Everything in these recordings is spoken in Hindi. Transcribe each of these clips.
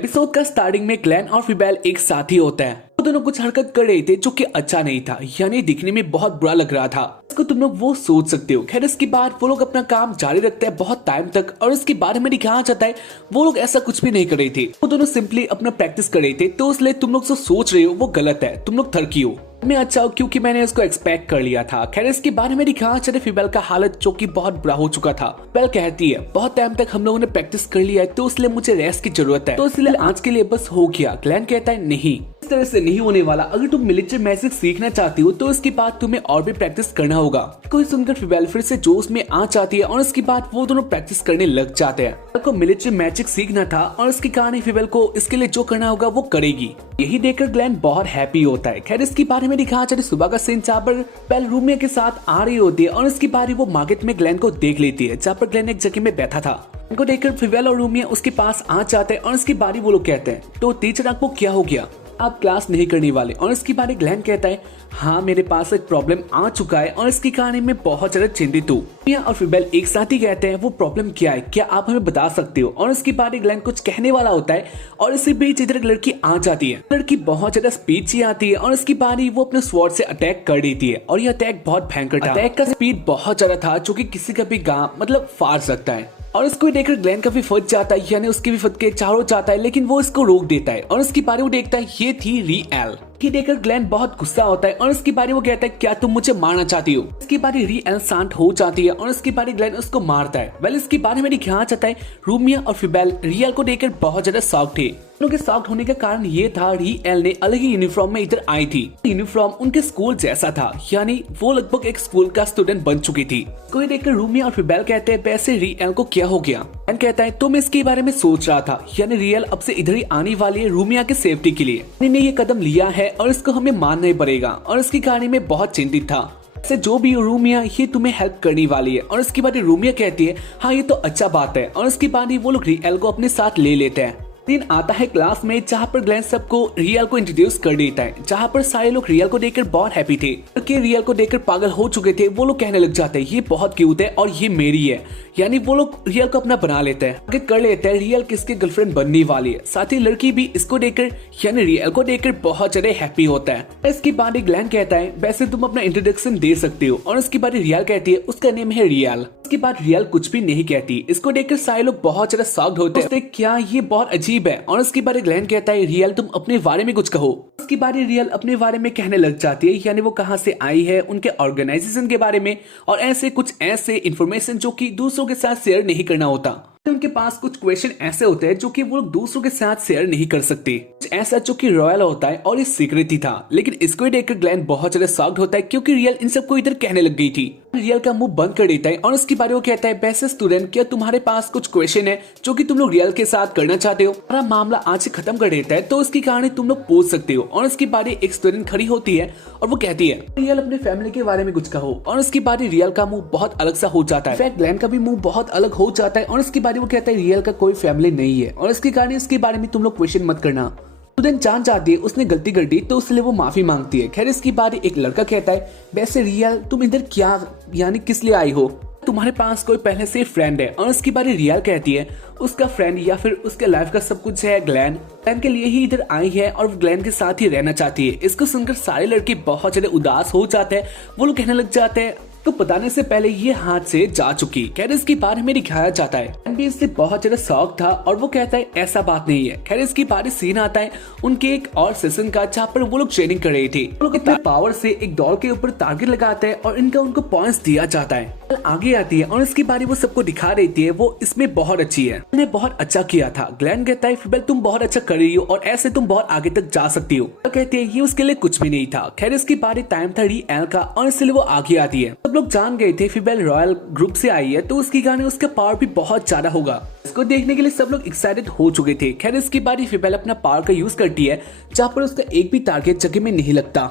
एपिसोड का स्टार्टिंग में ग्लेन और फिबेल एक साथ ही होता है। वो दोनों कुछ हरकत कर रहे थे जो कि अच्छा नहीं था, यानी दिखने में बहुत बुरा लग रहा था। इसको तुम लोग वो सोच सकते हो। खैर इसके बाद वो लोग अपना काम जारी रखते हैं बहुत टाइम तक, और इसके बारे में दिखाया जाता है वो लोग ऐसा कुछ भी नहीं कर रहे थे। वो दोनों सिंपली अपना प्रैक्टिस कर रहे थे, तो इसलिए तुम लोग जो सोच रहे हो वो गलत है। तुम लोग थरकी हो। मैं अच्छा हूँ क्योंकि मैंने इसको एक्सपेक्ट कर लिया था। खैर इसके बारे में दिखाया चले फिबेल का हालत जो कि बहुत बुरा हो चुका था। फिबेल कहती है बहुत टाइम तक हम लोगों ने प्रैक्टिस कर लिया है, तो इसलिए मुझे रेस्ट की जरूरत है, तो इसलिए आज के लिए बस हो गया। ग्लेन कहता है नहीं, इस तरह से नहीं होने वाला। अगर तुम मिलिट्री मैजिक सीखना चाहती हो तो इसके बाद तुम्हें और भी प्रैक्टिस करना होगा। कोई सुनकर फिबेल फिर से जोश में आ जाती है और इसके बाद वो दोनों प्रैक्टिस करने लग जाते हैं। फिबेल को मिलिट्री मैजिक सीखना था और इसके कारण फिबेल को इसके लिए जो करना होगा वो करेगी। यही देखकर ग्लेन बहुत हैप्पी होता है। खैर इसके बारे में दिखाया चले सुबह का सीन जहाँ पर फिबेल रूमिया के साथ आ रही होती है और इसके बाद वो मार्केट में ग्लेन को देख लेती है, जहाँ पर ग्लेन एक जगह में बैठा था। इनको देखकर फिबेल और रूमिया उसके पास आ जाते हैं और इसकी बारी वो लोग कहते हैं तो टीचर आपको क्या हो गया, आप क्लास नहीं करने वाले। और इसकी बारे ग्लेन कहता है हाँ मेरे पास एक प्रॉब्लम आ चुका है और इसके कारण मैं बहुत ज्यादा चिंतित हूँ। और फिबेल एक साथ ही कहते हैं वो प्रॉब्लम क्या है, क्या आप हमें बता सकते हो। और इसके बाद ग्लेन कुछ कहने वाला होता है और इसी बीच इधर एक लड़की आ जाती है। लड़की बहुत ज्यादा स्पीड से आती है और इसकी बारी वो अपने स्वॉर्ड से अटैक कर देती है और ये अटैक बहुत भयंकर था। अटैक का स्पीड बहुत ज्यादा था जो कि किसी का भी गाँव मतलब फाड़ सकता है। और इसको देखकर ग्लेन काफी फट जाता है, यानी उसके भी फट के चारों जाता है, लेकिन वो इसको रोक देता है। और इसकी बारी वो देखता है ये थी रियल। ये देखकर ग्लेन बहुत गुस्सा होता है और इसकी बारी वो कहता है क्या तुम मुझे मारना चाहती हो। इसकी बारी रियल शांत हो जाती है और इसकी बारी ग्लेन उसको मारता है। वेल इसकी बारे में दिखाया जाता है रूमिया और फिबेल रियल को देखकर बहुत ज्यादा शॉक थे। उनके शॉक होने का कारण ये था रियल ने अलग ही यूनिफॉर्म में इधर आई थी। यूनिफॉर्म उनके स्कूल जैसा था, यानी वो लगभग एक स्कूल का स्टूडेंट बन चुकी थी। कोई देखकर रूमिया और फिबेल कहते हैं वैसे रियल को क्या हो गया। एंड कहता है तो मैं इसके बारे में सोच रहा था, यानी रियल अब से इधर ही आने वाली है रूमिया के सेफ्टी के लिए। इन्होंने ये कदम लिया है और इसको हमें मानना ही पड़ेगा। और इसके कारण में बहुत चिंतित था। से जो भी रूमिया ये तुम्हें हेल्प करने वाली है। और इसके बाद रूमिया कहती है हाँ ये तो अच्छा बात है। और इसके बाद वो लोग रियल को अपने साथ ले लेते हैं। दिन आता है क्लास में जहाँ पर ग्लेन सबको रियल को इंट्रोड्यूस कर देता है, जहाँ पर सारे लोग रियल को देखकर बहुत हैप्पी थे। क्योंकि रियल को देखकर पागल हो चुके थे, वो लोग कहने लग जाते हैं ये बहुत क्यूट है और ये मेरी है, यानी वो लोग रियल को अपना बना लेते हैं, आगे कर लेते हैं रियल किसके गर्लफ्रेंड बनने वाली है। साथ ही लड़की भी इसको देखकर यानी रियल को देखकर बहुत ज्यादा हैप्पी होता है। इसके बाद ग्लेन कहता है वैसे तुम अपना इंट्रोडक्शन दे सकते हो। और इसके बाद रियल कहती है उसका नेम है रियल। इसके बाद रियल कुछ भी नहीं कहती। इसको देखकर सारे लोग बहुत ज्यादा शॉक्ड होते हैं, क्या ये बहुत अजीब है। और इसके बारे ग्लेन कहता है रियल तुम अपने बारे में कुछ कहो। इसके बारे रियल अपने बारे में कहने लग जाती है, यानी वो कहाँ से आई है, उनके ऑर्गेनाइजेशन के बारे में और ऐसे कुछ ऐसे इन्फॉर्मेशन जो कि दूसरों के साथ शेयर नहीं करना होता। उनके पास कुछ क्वेश्चन ऐसे होते हैं जो कि वो लोग दूसरों के साथ शेयर नहीं कर सकते, ऐसा जो कि रॉयल होता है और ये सीक्रेट ही था। लेकिन इसको देखकर ग्लेन बहुत ज्यादा शॉक्ड होता है क्योंकि रियल इन सबको इधर कहने लग गई थी। रियल का मुंह बंद कर देता है और इसके बारे में कहता है वैसे स्टूडेंट क्या तुम्हारे पास कुछ क्वेश्चन है जो कि तुम लोग रियल के साथ करना चाहते हो। हमारा मामला आज से खत्म कर देता है तो इसके कारण तुम लोग पूछ सकते हो। और इसके बारे एक स्टूडेंट खड़ी होती है और वो कहती है रियल अपने फैमिली के बारे में कुछ कहो। और इसके बारे रियल का मुंह बहुत अलग सा हो जाता है, ग्लेन का भी मुंह बहुत अलग हो जाता है। और इसके बारे वो कहता है रियल का कोई फैमिली नहीं है और इसके कारण इसके बारे में तुम लोग क्वेश्चन मत करना। स्टूडेंट जान जाती है उसने गलती कर दी तो उसलिए वो माफी मांगती है। खैर इसकी बारी एक लड़का कहता है वैसे रियल तुम इधर क्या यानी किस लिए आई हो, तुम्हारे पास कोई पहले से फ्रेंड है। और इसकी बारी रियल कहती है उसका फ्रेंड या फिर उसके लाइफ का सब कुछ है ग्लेन, ग्लेन के लिए ही इधर आई है और ग्लेन के साथ ही रहना चाहती है। इसको सुनकर सारे लड़के बहुत ज्यादा उदास हो जाते हैं। वो लोग कहने लग जाते हैं तो बताने से पहले ये हाथ से जा चुकी। खैर इसके बारे में दिखाया जाता है भी इससे बहुत ज्यादा शौक था और वो कहता है ऐसा बात नहीं है। खैर इसकी बारे सीन आता है उनके एक और सेशन का जहाँ पर वो लोग ट्रेनिंग कर रहे थे। वो लोग इतना पावर से एक डॉल के ऊपर टारगेट लगाते हैं और इनका उनको पॉइंट्स दिया जाता है। आगे आती है और इसकी बारे वो सबको दिखा देती है वो इसमें बहुत अच्छी है, उन्होंने बहुत अच्छा किया था। ग्लेन कहता है फिबेल तुम बहुत अच्छा कर रही हो और ऐसे तुम बहुत आगे तक जा सकती हो। कहती है ये उसके लिए कुछ भी नहीं था। खैर इसकी बारे टाइम था रियल का और इसलिए वो आगे आती है। सब लोग जान गए थे फिबेल रॉयल ग्रुप से आई है तो उसकी गाने उसका पावर भी बहुत ज्यादा होगा। इसको देखने के लिए सब लोग एक्साइटेड हो चुके थे। खैर इसकी बारी फिबेल अपना पावर का यूज करती है जहाँ पर उसका एक भी टारगेट जगह में नहीं लगता।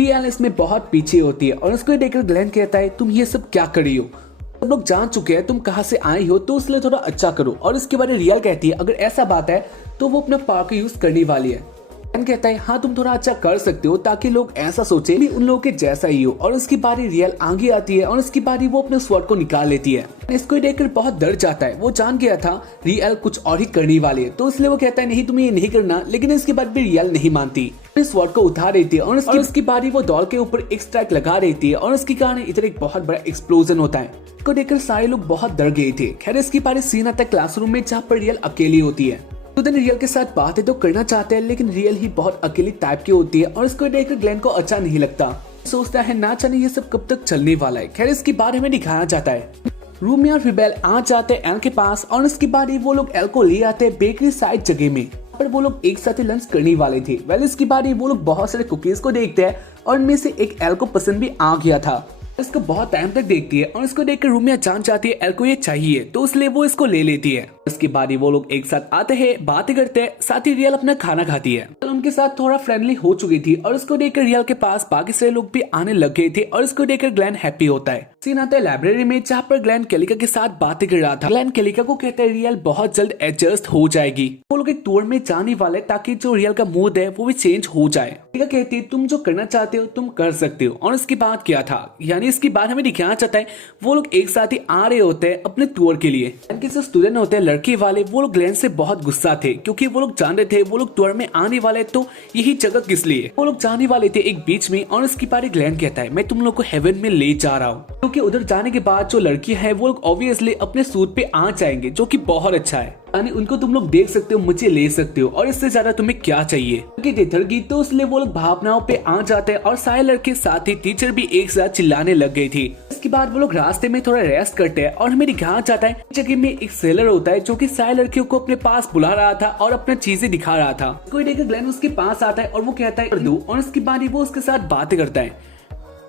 रियल इसमें बहुत पीछे होती है और उसको देखकर ग्लेन कहता है तुम ये सब क्या कर रही हो, सब लोग जान चुके हैं तुम कहाँ से आई हो तो इसलिए थोड़ा अच्छा करो। और इसके बारे रियल कहती है अगर ऐसा बात है तो वो अपना पावर का यूज करने वाली है। ग्लेन कहता है हाँ तुम थोड़ा अच्छा कर सकते हो ताकि लोग ऐसा सोचे भी उन लोगों के जैसा ही हो। और उसकी बारी रियल आगे आती है और उसकी बारी वो अपने स्वॉर्ड को निकाल लेती है। इसको देखकर बहुत डर जाता है, वो जान गया था रियल कुछ और ही करने वाली है, तो इसलिए वो कहता है नहीं तुम्हें ये नहीं करना। लेकिन इसके बाद भी रियल नहीं मानती, स्वॉर्ड को उठा देती है और उसकी बारी वो डॉल के ऊपर एक स्ट्राइक लगा देती है और उसके कारण इधर एक बहुत बड़ा एक्सप्लोजन होता है। इसको देखकर सारे लोग बहुत डर गए थे। खैर इसकी बारी सीन आता है क्लासरूम में जहाँ पर रियल अकेली होती है। तो रियल के साथ बातें तो करना चाहते हैं लेकिन रियल ही बहुत अकेली टाइप की होती है और इसको देखकर ग्लेन को अच्छा नहीं लगता। सोचता है ना जाने ये सब कब तक चलने वाला है। खैर इसके बारे में दिखाया जाता है रूमी और फिबेल आ जाते हैं एल के पास और उसके बाद ही वो लोग एल को ले आते हैं बेकरी साइड जगह में, पर वो लोग एक साथ लंच करने वाले थे। वेल इसके बाद ही वो लोग बहुत सारे कुकीज को देखते हैं और इनमें से एक एल को पसंद भी आ गया था। इसको बहुत टाइम तक देखती है और इसको देखकर रूमिया जान चाहती है एल को ये चाहिए, तो इसलिए वो इसको ले लेती है। इसके बाद ही वो लोग एक साथ आते हैं, बातें करते हैं, साथ ही रियल अपना खाना खाती है। उनके साथ थोड़ा फ्रेंडली हो चुकी थी और इसको देखकर रियल के पास बाकी सारे लोग भी आने लग गए थे और इसको देखकर ग्लेन हैप्पी होता है। सीन आता है लाइब्रेरी में जहाँ पर ग्लेन केलिका के साथ बातें कर रहा था। ग्लेन केलिका को कहता है रियल बहुत जल्द एडजस्ट हो जाएगी। वो लोग एक टूर में जाने वाले ताकि जो रियल का मूड है वो भी चेंज हो जाए। केलिका कहती है तुम जो करना चाहते हो तुम कर सकते हो। और इसके बाद क्या था, यानी इसके बाद हमें दिखाना चाहता है वो लोग एक साथ ही आ रहे होते हैं अपने टूर के लिए। जो स्टूडेंट होते हैं लड़के वाले वो लोग ग्लेन से बहुत गुस्सा थे क्योंकि वो लोग जान रहे थे वो लोग टूर में आने वाले तो यही जगह किस लिए। वो लोग जाने वाले थे एक बीच में और इसके बारे ग्लेन कहता है मैं तुम लोग को हेवन में ले जा रहा हूँ, क्योंकि उधर जाने के बाद जो लड़की है वो लोग ऑब्वियसली अपने सूट पे आ जाएंगे जो कि बहुत अच्छा है। यानी उनको तुम लोग देख सकते हो, मुझे ले सकते हो और इससे ज्यादा तुम्हें क्या चाहिए। क्योंकि डेथर की तो इसलिए वो लोग भावनाओं पे आ जाते हैं और सारे लड़के साथ ही टीचर भी एक साथ चिल्लाने लग गई थी। इसके बाद वो लोग रास्ते में थोड़ा रेस्ट करते हैं और हमें दिखाना चाहता है जगह में एक सेलर होता है जो कि सारे लड़कियों को अपने पास बुला रहा था और अपना चीजें दिखा रहा था। कोई देखकर ग्लेन उसके पास आता है और वो कहता है कर दो और उसके बाद ही वो उसके साथ बातें करता है।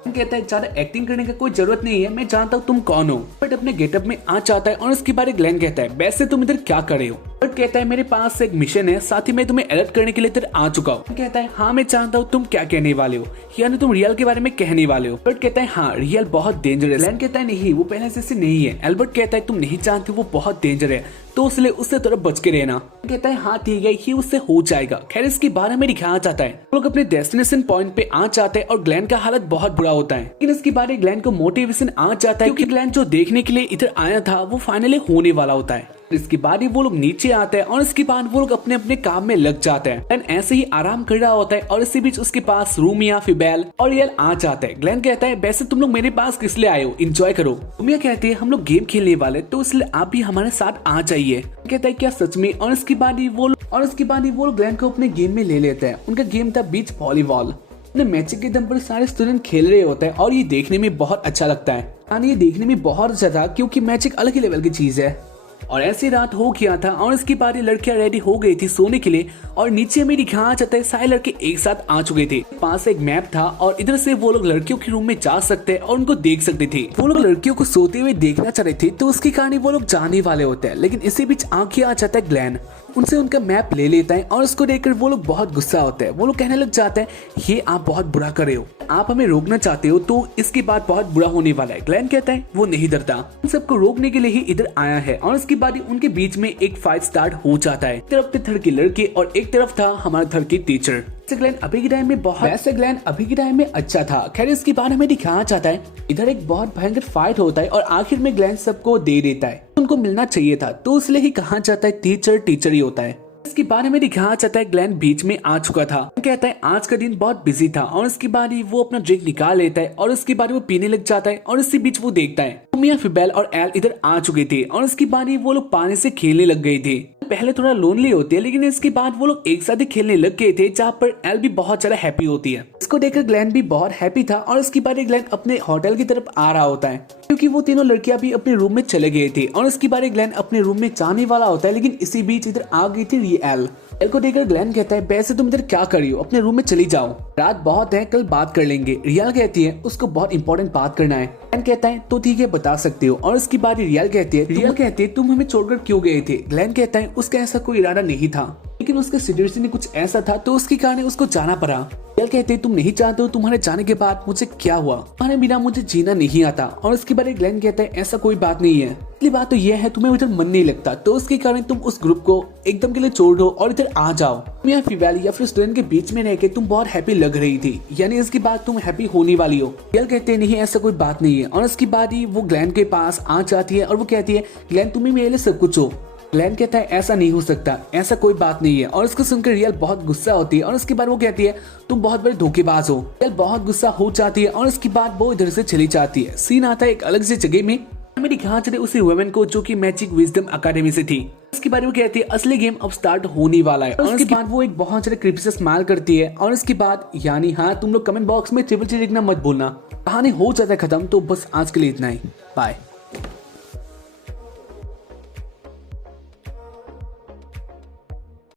कहता है ज्यादा एक्टिंग करने का कोई जरूरत नहीं है, मैं जानता हूँ तुम कौन हो। बट अपने गेटअप में आ जाता है और उसके बारे ग्लेन कहता है वैसे तुम इधर क्या कर रहे हो। बट कहता है मेरे पास एक मिशन है, साथ ही मैं तुम्हें अलर्ट करने के लिए इधर आ चुका हूँ। कहता है हाँ मैं जानता हूँ तुम क्या कहने वाले हो, यानी तुम रियल के बारे में कहने वाले हो। बट कहता है हाँ रियल बहुत डेंजरस। ग्लेन कहता है नहीं वो पहले से नहीं है। एल्बर्ट कहता है तुम नहीं जानते वो बहुत डेंजर है तो इसलिए उससे थोड़ा बच के रहना। कहता है हाँ ठीक है ये उससे हो जाएगा। खैर इसके बारे में दिखाया जाता है लोग अपने डेस्टिनेशन पॉइंट पे आ जाते हैं और ग्लेन का हालत बहुत बुरा होता है। लेकिन इसके बारे ग्लेन को मोटिवेशन आ जाता है क्योंकि ग्लेन जो देखने के लिए इधर आया था वो फाइनली होने वाला होता है। इसके बाद ही वो लोग नीचे आते हैं और इसके बाद वो लोग अपने अपने काम में लग जाते हैं। ग्लेन ऐसे ही आराम कर रहा होता है और इसी बीच उसके पास रूमिया, फिबेल और रियल आ जाते हैं। ग्लेन कहता है वैसे तुम लोग मेरे पास किस लिए आए हो, एंजॉय करो। रूमिया कहती है हम लोग गेम खेलने वाले तो इसलिए आप भी हमारे साथ आ जाइए। कहता है क्या सच में। और इसके बाद ही वो लोग ग्लेन को अपने गेम में ले लेते हैं। उनका गेम था बीच वॉलीबॉल। मैजिक के दम पर सारे स्टूडेंट खेल रहे होते हैं और ये देखने में बहुत अच्छा लगता है। यानी ये देखने में बहुत अच्छा था क्योंकि मैजिक अलग ही लेवल की चीज है। और ऐसी रात हो गया था और इसके बाद लड़कियां रेडी हो गई थी सोने के लिए और नीचे में दिखाया जाता है सारे लड़के एक साथ आ चुके थे। पास एक मैप था और इधर से वो लोग लड़कियों के रूम में जा सकते हैं और उनको देख सकते थे। वो लोग लड़कियों को सोते हुए देखना चाह रहे थे तो उसके कारण वो लोग जाने वाले होते हैं। लेकिन इसी बीच आगे आ जाता है ग्लेन, उनसे उनका मैप ले लेता है और उसको देखकर वो लोग बहुत गुस्सा होते हैं। वो लोग कहने लग जाते हैं ये आप बहुत बुरा कर रहे हो, आप हमें रोकना चाहते हो तो इसके बाद बहुत बुरा होने वाला है। ग्लेन कहता है वो नहीं डरता, उन सबको रोकने के लिए ही इधर आया है। और इसके बाद उनके बीच में एक फाइट स्टार्ट हो जाता है। एक तरफ थे थर्ड के लड़के और एक तरफ था हमारा थर्ड की टीचर। ग्लेन अभी के टाइम में अच्छा था। खैर इसके बाद हमें दिखाया जाता है इधर एक बहुत भयंकर फाइट होता है और आखिर में ग्लेन सबको दे देता है। उनको मिलना चाहिए था तो इसलिए ही कहा जाता है टीचर ही होता है। इसके बारे में दिखाया जाता है ग्लेन बीच में आ चुका था। कहता है आज का दिन बहुत बिजी था और इसके बाद ही वो अपना ड्रिंक निकाल लेता है और उसके बाद वो पीने लग जाता है। और इसी बीच वो देखता है रूमिया, फिबेल और एल इधर आ चुके थे और इसके बाद ही वो लोग पानी से खेलने लग गए थे। पहले थोड़ा लोनली होती है लेकिन इसके बाद वो लोग एक साथ ही खेलने लग गए थे जहाँ पर एल भी बहुत ज्यादा हैप्पी होती है। इसको देखकर ग्लेन भी बहुत हैप्पी था और इसके बाद ग्लेन अपने होटल की तरफ आ रहा होता है क्योंकि वो तीनों लड़कियां भी अपने रूम में चले गए थे। और इसके बाद ग्लेन अपने रूम में जाने वाला होता है लेकिन इसी बीच इधर आ गई थी रियल। एल को देखकर ग्लेन कहता है वैसे तुम इधर क्या कर रही हो, अपने रूम में चली जाओ, रात बहुत है कल बात कर लेंगे। रियल कहती है उसको बहुत इंपॉर्टेंट बात करना है। ग्लेन कहता है तो ठीक है बता सकते हो। और इसके बाद रियल कहती है तुम हमें छोड़कर क्यों गए थे। ग्लेन कहता है उसका ऐसा कोई इरादा नहीं था लेकिन उसके सिचुएशन में कुछ ऐसा था तो उसके कारण उसको जाना पड़ा। रियल कहते तुम नहीं जानते हो तुम्हारे जाने के बाद मुझे क्या हुआ, तुम्हारे बिना मुझे जीना नहीं आता। और इसके बाद ग्लेन कहता है ऐसा कोई बात नहीं है, पहली बात तो यह है तुम्हें उधर मन नहीं लगता, तो उसके कारण तुम उस ग्रुप को एकदम के लिए छोड़ दो और इधर आ जाओ। तुम यहाँ फीमेल या फिर स्टूडेंट के बीच में रह के तुम बहुत हैप्पी लग रही थी, यानी इसके बाद तुम हैप्पी होने वाली हो। रियल कहते नहीं ऐसा कोई बात नहीं है, और इसके बाद ही वो ग्लैन के पास आ जाती है और वो कहती है ग्लैन तुम्ही मेरे लिए सब कुछ हो। ग्लैन कहता है ऐसा नहीं हो सकता, ऐसा कोई बात नहीं है, और इसको सुनकर रियल बहुत गुस्सा होती है और उसके बाद वो कहती है तुम बहुत बड़े धोखेबाज हो। रियल बहुत गुस्सा हो जाती है और इसके बाद वो इधर से चली जाती है। सीन आता है एक अलग सी जगह में, हमें दिखाया जाता है उसी वुमेन को जो कि मैजिक विजडम अकेडमी से थी। इसके बारे में कहती है असली गेम अब स्टार्ट होने वाला है, और उसके बाद वो एक बहुत सारे क्रीपी से स्माइल करती है, और इसके बाद यानी हाँ तुम लोग कमेंट बॉक्स में ट्रिपल ची लिखना मत भूलना। कहानी हो जाता है खत्म, तो बस आज के लिए इतना ही, बाय।